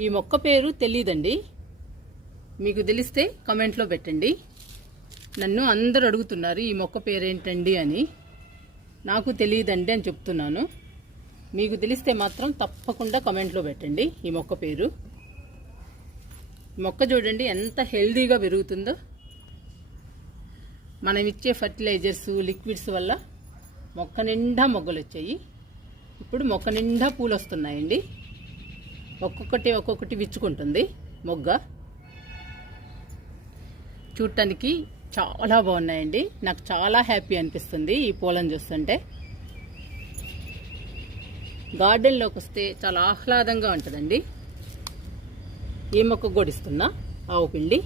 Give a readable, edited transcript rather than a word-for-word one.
ఈ మొక్క పేరు తెలీదండి. మీకు తెలిస్తే కమెంట్లో పెట్టండి. నన్ను అందరూ అడుగుతున్నారు ఈ మొక్క పేరేంటండి అని. నాకు తెలియదండి అని చెప్తున్నాను. మీకు తెలిస్తే మాత్రం తప్పకుండా కమెంట్లో పెట్టండి ఈ మొక్క పేరు. మొక్క చూడండి ఎంత హెల్దీగా పెరుగుతుందో. మనం ఇచ్చే ఫర్టిలైజర్స్, లిక్విడ్స్ వల్ల మొక్క నిండా మొగ్గలు వచ్చాయి. ఇప్పుడు మొక్క నిండా పూలు వస్తున్నాయండి. ఒక్కొక్కటి విచ్చుకుంటుంది మొగ్గ. చూడటానికి చాలా బాగున్నాయండి. నాకు చాలా హ్యాపీ అనిపిస్తుంది ఈ పూలను చూస్తుంటే. గార్డెన్లోకి వస్తే చాలా ఆహ్లాదంగా ఉంటుందండి. ఈ మొక్క గొడిస్తున్నా ఆవు పిండి.